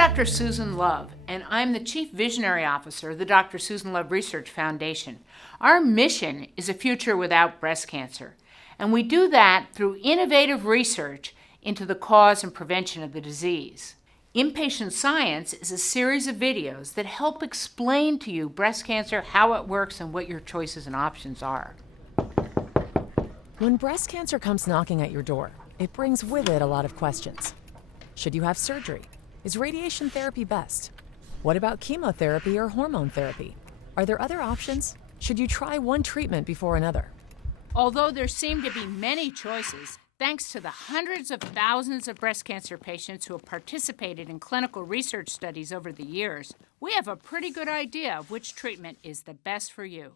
Dr. Susan Love, and I'm the Chief Visionary Officer of the Dr. Susan Love Research Foundation. Our mission is a future without breast cancer, and we do that through innovative research into the cause and prevention of the disease. Inpatient Science is a series of videos that help explain to you breast cancer, how it works, and what your choices and options are. When breast cancer comes knocking at your door, it brings with it a lot of questions. Should you have surgery? Is radiation therapy best? What about chemotherapy or hormone therapy? Are there other options? Should you try one treatment before another? Although there seem to be many choices, thanks to the hundreds of thousands of breast cancer patients who have participated in clinical research studies over the years, we have a pretty good idea of which treatment is the best for you.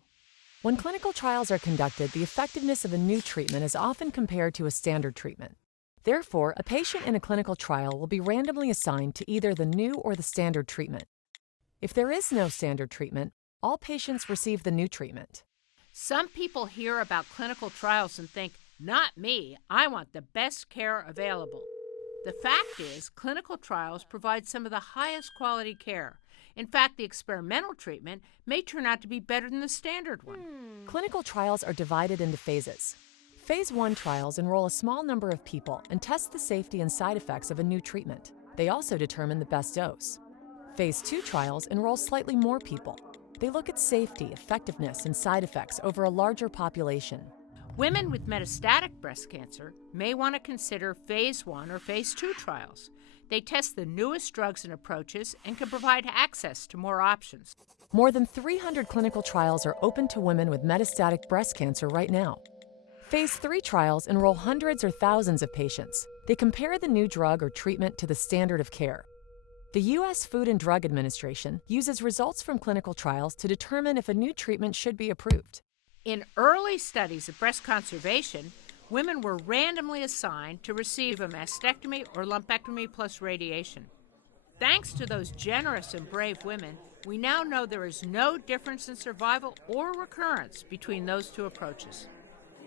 When clinical trials are conducted, the effectiveness of a new treatment is often compared to a standard treatment. Therefore, a patient in a clinical trial will be randomly assigned to either the new or the standard treatment. If there is no standard treatment, all patients receive the new treatment. Some people hear about clinical trials and think, "Not me, I want the best care available." The fact is, clinical trials provide some of the highest quality care. In fact, the experimental treatment may turn out to be better than the standard one. Clinical trials are divided into phases. Phase 1 trials enroll a small number of people and test the safety and side effects of a new treatment. They also determine the best dose. Phase 2 trials enroll slightly more people. They look at safety, effectiveness, and side effects over a larger population. Women with metastatic breast cancer may want to consider Phase 1 or Phase 2 trials. They test the newest drugs and approaches and can provide access to more options. More than 300 clinical trials are open to women with metastatic breast cancer right now. Phase 3 trials enroll hundreds or thousands of patients. They compare the new drug or treatment to the standard of care. The U.S. Food and Drug Administration uses results from clinical trials to determine if a new treatment should be approved. In early studies of breast conservation, women were randomly assigned to receive a mastectomy or lumpectomy plus radiation. Thanks to those generous and brave women, we now know there is no difference in survival or recurrence between those two approaches.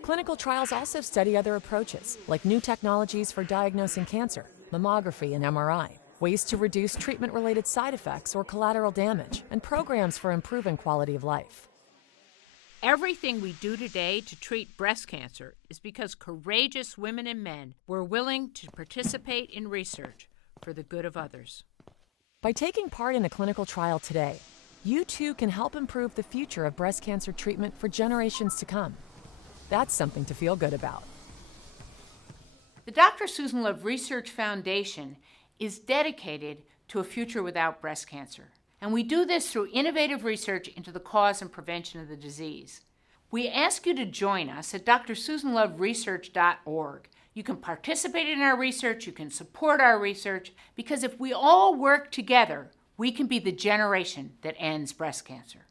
Clinical trials also study other approaches, like new technologies for diagnosing cancer, mammography and MRI, ways to reduce treatment-related side effects or collateral damage, and programs for improving quality of life. Everything we do today to treat breast cancer is because courageous women and men were willing to participate in research for the good of others. By taking part in a clinical trial today, you too can help improve the future of breast cancer treatment for generations to come. That's something to feel good about. The Dr. Susan Love Research Foundation is dedicated to a future without breast cancer. And we do this through innovative research into the cause and prevention of the disease. We ask you to join us at drsusanloveresearch.org. You can participate in our research, you can support our research, because if we all work together, we can be the generation that ends breast cancer.